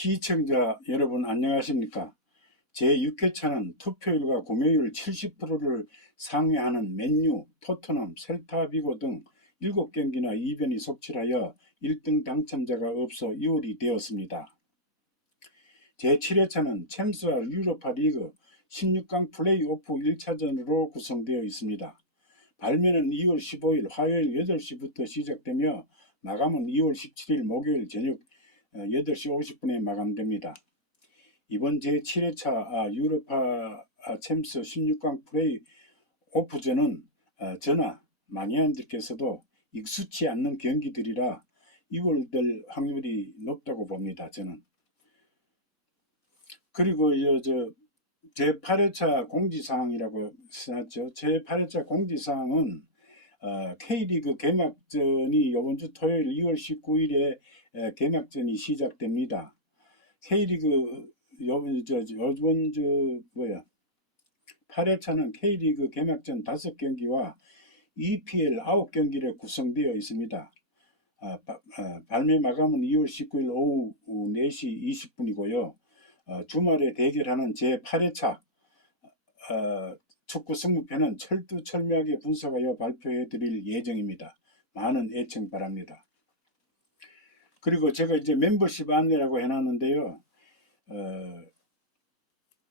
시청자 여러분 안녕하십니까? 제6회차는 투표율과 구매율 70%를 상회하는 맨유, 토트넘, 셀타비고 등 7경기나 이변이 속출하여 1등 당첨자가 없어 2월이 되었습니다. 제7회차는 챔스와 유로파 리그 16강 플레이오프 1차전으로 구성되어 있습니다. 발매는 2월 15일 화요일 8시부터 시작되며 마감은 2월 17일 목요일 저녁 8시 50분에 마감됩니다. 이번 제7회차 아, 유로파 아, 챔스 16강 플레이 오프전은 어, 저나 마니아님들께서도 익숙치 않는 경기들이라 이월될 확률이 높다고 봅니다. 저는. 그리고 저, 저 제8회차 공지사항이라고 써놨죠. 제8회차 공지사항은 어, K리그 개막전이 이번 주 토요일 2월 19일에 에, 개막전이 시작됩니다. K리그 요번 저 요번 주 뭐야 8회차는 K리그 개막전 5경기와 EPL 9경기로 구성되어 있습니다. 아, 바- 아, 발매 마감은 2월 19일 오후 4시 20분이고요. 어, 주말에 대결하는 제8회차 축구 승부패는 철두철미하게 분석하여 발표해 드릴 예정입니다. 많은 애청 바랍니다. 그리고 제가 이제 멤버십 안내라고 해놨는데요. 어,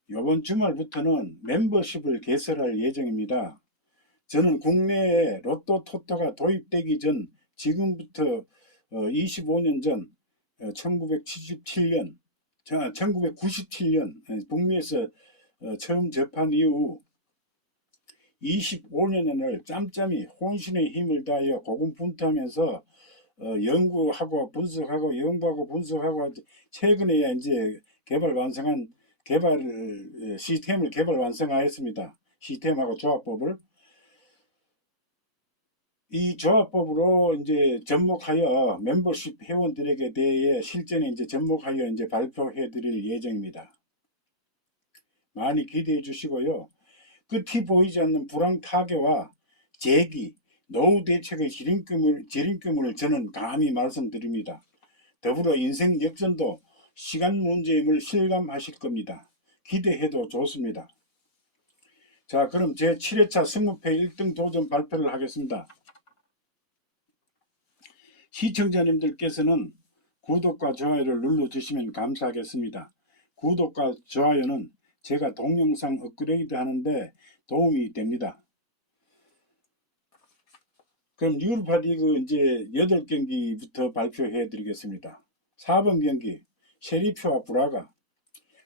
이번 주말부터는 멤버십을 개설할 예정입니다. 저는 국내에 로또 토토가 도입되기 전 지금부터 25년 전 1977년 1997년 북미에서 어, 처음 접한 이후 25년을 짬짬이 혼신의 힘을 다하여 고군분투하면서 어, 연구하고 분석하고 연구하고 분석하고 최근에야 이제 개발 완성한 개발 어, 시스템을 개발 완성하였습니다. 시스템하고 조합법을 이 조합법으로 이제 접목하여 멤버십 회원들에게 대해 실전에 이제 접목하여 이제 발표해 드릴 예정입니다. 많이 기대해 주시고요. 끝이 보이지 않는 불황 타개와 재기, 노후 대책의 지름금을, 지름금을 저는 감히 말씀드립니다. 더불어 인생 역전도 시간 문제임을 실감하실 겁니다. 기대해도 좋습니다. 자, 그럼 제 7회차 승무패 1등 도전 발표를 하겠습니다. 시청자님들께서는 구독과 좋아요를 눌러주시면 감사하겠습니다. 구독과 좋아요는 제가 동영상 업그레이드 하는데 도움이 됩니다. 그럼 유로파 리그 이제 8경기부터 발표해 드리겠습니다. 4번 경기 셰리프와 브라가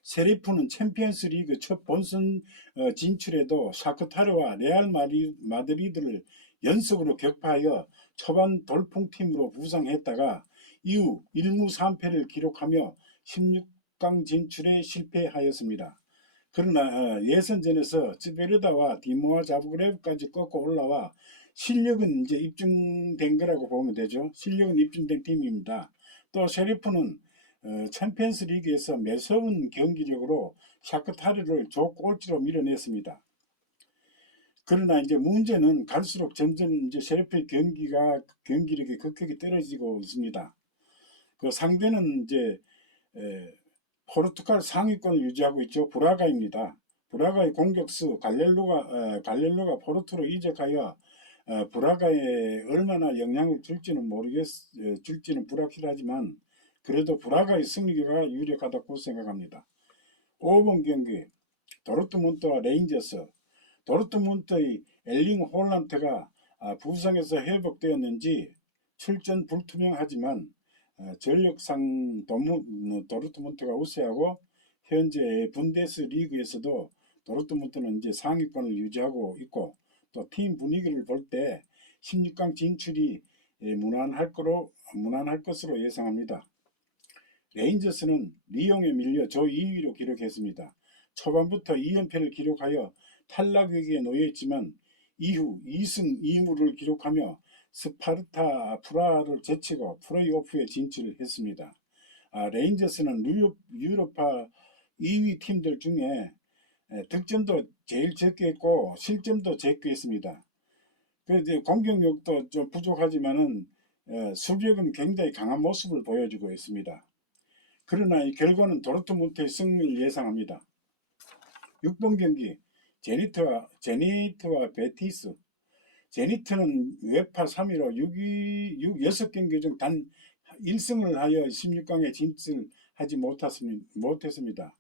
세리프는 챔피언스 리그 첫 본선 어, 진출에도 샤크타르와 레알 마드리드를 연속으로 격파하여 초반 돌풍팀으로 부상했다가 이후 1무 3패를 기록하며 16강 진출에 실패하였습니다. 그러나 어, 예선전에서 찌베르다와 디모아 자브그레브까지 꺾고 올라와 실력은 이제 입증된 거라고 보면 되죠. 실력은 입증된 팀입니다. 또 셰리프는 어, 챔피언스 리그에서 매서운 경기력으로 샤크타르를 조꼴찌로 밀어냈습니다. 그러나 이제 문제는 갈수록 점점 이제 셰리프의 경기가 경기력이 급격히 떨어지고 있습니다. 그 상대는 이제 에, 포르투갈 상위권을 유지하고 있죠. 브라가입니다. 브라가의 공격수 갈렐루가 에, 갈렐루가 포르투로 이적하여 어, 브라가에 얼마나 영향을 줄지는 모르겠 에, 줄지는 불확실하지만 그래도 브라가의 승리가 유력하다고 생각합니다. 5번 경기 도르트문트와 레인저스 도르트문트의 엘링 홀란트가 아, 부상에서 회복되었는지 출전 불투명하지만 어, 전력상 도무- 도르트문트가 우세하고 현재 분데스 리그에서도 도르트문트는 이제 상위권을 유지하고 있고 또 팀 분위기를 볼 때 16강 진출이 예, 무난할 거로 무난할 것으로 예상합니다. 레인저스는 리옹에 밀려 조 2위로 기록했습니다. 초반부터 2연패를 기록하여 탈락 위기에 놓여있지만 이후 2승 2무를 기록하며 스파르타 프라하를 제치고 플레이오프에 진출했습니다. 아, 레인저스는 유로, 유로파 2위 팀들 중에 에, 득점도 제일 적게 했고 실점도 적게 했습니다. 그 이제 공격력도 좀 부족하지만은 에, 수비력은 굉장히 강한 모습을 보여주고 있습니다. 그러나 이 결과는 도르트문트의 승리를 예상합니다. 6번 경기 제니트와 제니트와 베티스 제니트는 웨파 3위로 6위, 6, 6경기 중 단 1승을 하여 16강에 진출하지 못했습니다.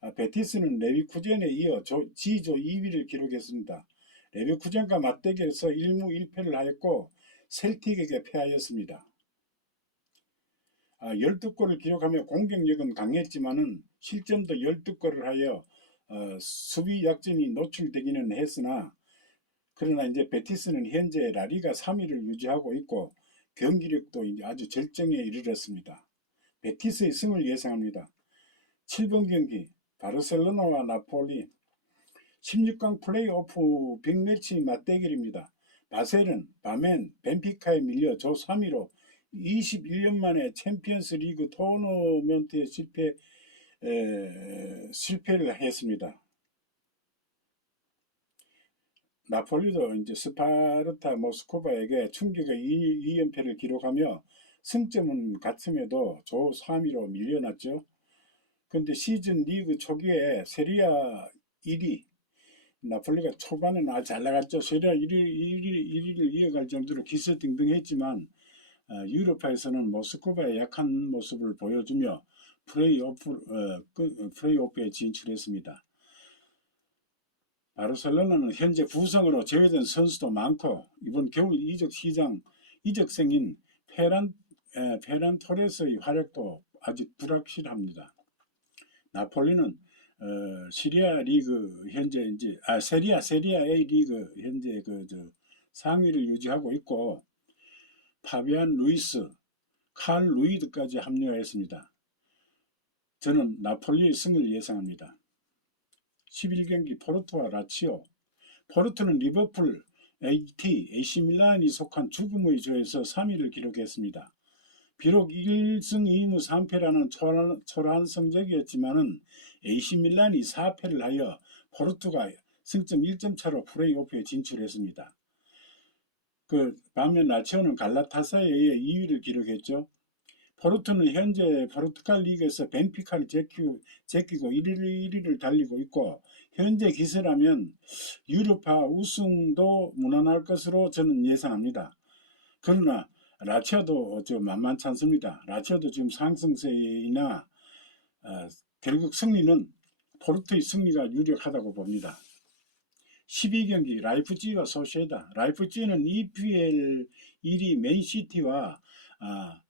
아, 베티스는 레비쿠젠에 이어 조, G조 2위를 기록했습니다. 레비쿠젠과 맞대결에서 1무 1패를 하였고 셀틱에게 패하였습니다. 아, 12골을 기록하며 공격력은 강했지만은 실점도 12골을 하여 어, 수비 약점이 노출되기는 했으나 그러나 이제 베티스는 현재 라리가 3위를 유지하고 있고 경기력도 이제 아주 절정에 이르렀습니다. 베티스의 승을 예상합니다. 7번 경기 바르셀로나와 나폴리 16강 플레이오프 빅매치 맞대결입니다. 바셀은 바멘 벤피카에 밀려 조 3위로 21년 만에 챔피언스 리그 토너먼트에 실패, 에, 실패를 했습니다. 나폴리도 이제 스파르타 모스코바에게 충격의 2, 연패를 기록하며 승점은 같음에도 조 3위로 밀려났죠. 근데 시즌 리그 초기에 세리아 1위 나폴리가 초반에는 아주 잘 나갔죠. 세리아 1위, 1위, 1위를 이어갈 정도로 기세등등했지만 어, 유로파에서는 모스크바의 약한 모습을 보여주며 플레이오프, 어, 그, 플레이오프에 진출했습니다. 바르셀로나는 현재 부상으로 제외된 선수도 많고 이번 겨울 이적 시장 이적생인 페란 에, 페란 토레스의 활약도 아직 불확실합니다. 나폴리는 어, 시리아 리그 현재 이제 아 세리아 세리아 A 리그 현재 그저 상위를 유지하고 있고 파비안 루이스, 칼 루이드까지 합류했습니다. 저는 나폴리의 승을 예상합니다. 11경기 포르투와 라치오 포르투는 리버풀, AT, AC밀란이 속한 죽음의 조에서 3위를 기록했습니다. 비록 1승 2무 3패라는 초라한, 초라한 성적이었지만은 AC밀란이 4패를 하여 포르투가 승점 1점 차로 플레이오프에 진출했습니다. 그 반면 라치오는 갈라타사에 의해 2위를 기록했죠. 포르투는 현재 포르투갈 리그에서 벤피카를 제끼고, 제끼고 1위, 1위를 달리고 있고 현재 기세라면 유로파 우승도 무난할 것으로 저는 예상합니다. 그러나 라치아도 저 만만치 않습니다. 라치아도 지금 상승세이나 어, 결국 승리는 포르투의 승리가 유력하다고 봅니다. 12경기 라이프찌히와 소시에다 라이프찌히는 EPL 1위 맨시티와 아,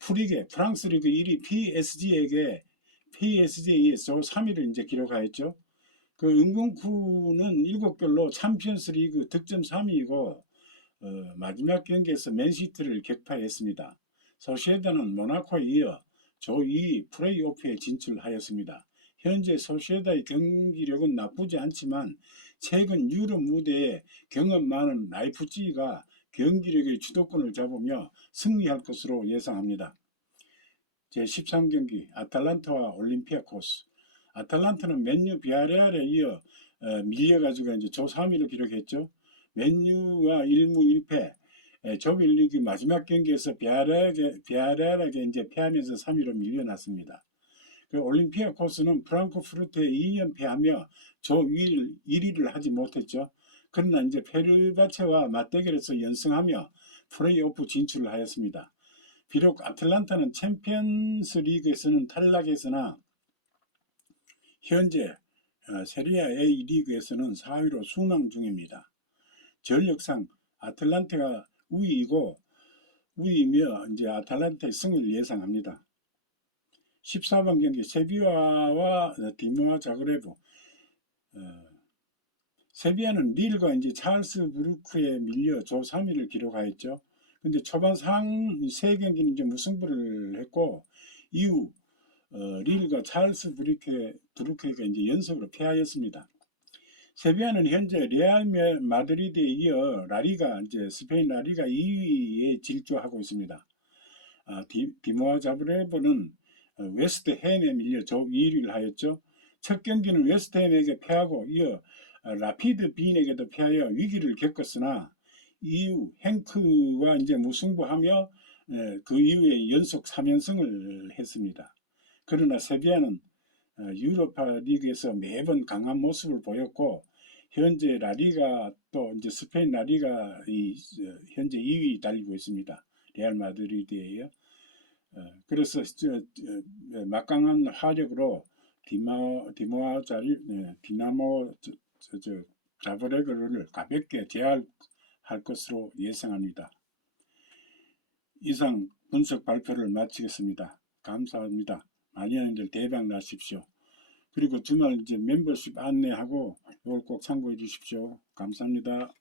프리게 프랑스 리그 1위 PSG에게 PSG에 서 3위를 이제 기록하였죠. 그 은근쿠는 7골로 챔피언스 리그 득점 3위이고 어, 마지막 경기에서 맨시티를 격파했습니다. 소시에다는 모나코에 이어 조2 플레이오프에 진출하였습니다. 현재 소시에다의 경기력은 나쁘지 않지만 최근 유럽 무대에 경험 많은 라이프찌히가 경기력의 주도권을 잡으며 승리할 것으로 예상합니다. 제13경기 아탈란타와 올림피아코스 아탈란타는 맨유 비아레알에 이어 어, 밀려가지고 이제 조 3위를 기록했죠. 맨유와 1무 1패 조빌리그 마지막 경기에서 비아레알에게, 비아레알에게 이제 패하면서 3위로 밀려났습니다. 그 올림피아 코스는 프랑크 푸르트에 2년 패하며 조 1위를, 1위를 하지 못했죠. 그러나 이제 페르바체와 맞대결에서 연승하며 플레이오프 진출을 하였습니다. 비록 아틀란타는 챔피언스 리그에서는 탈락했으나 현재 어, 세리아 A 리그에서는 4위로 순항 중입니다. 전력상 아틀란타가 우위이고 우위이며 이제 아틀란타의 승을 예상합니다. 14번 경기 세비야와 디모아 자그레브 어, 세비야는 릴과 이제 찰스 브루크에 밀려 조 3위를 기록하였죠. 근데 초반 상 세 경기는 이제 무승부를 했고 이후 어, 릴과 찰스 브루크 브루크가 이제 연속으로 패하였습니다. 세비야는 현재 레알 마드리드에 이어 라리가 이제 스페인 라리가 2위에 질주하고 있습니다. 아, 디, 디모아 자브레브는 어, 웨스트햄에 밀려 조 2위를 하였죠. 첫 경기는 웨스트햄에게 패하고 이어 어, 라피드 빈에게도 패하여 위기를 겪었으나 이후 행크와 이제 무승부하며 그 이후에 연속 3연승을 했습니다. 그러나 세비야는 어, 유로파 리그에서 매번 강한 모습을 보였고 현재 라리가 또 이제 스페인 라리가 이 어, 현재 2위 달리고 있습니다. 레알 마드리드에요. 어, 그래서 막강한 화력으로 디마 디모아 자리 네, 디나모 저, 저, 저 자브레그를 가볍게 제압할 것으로 예상합니다. 이상 분석 발표를 마치겠습니다. 감사합니다. 마니아님들 대박 나십시오. 그리고 주말 이제 멤버십 안내하고 이걸 꼭 참고해 주십시오. 감사합니다.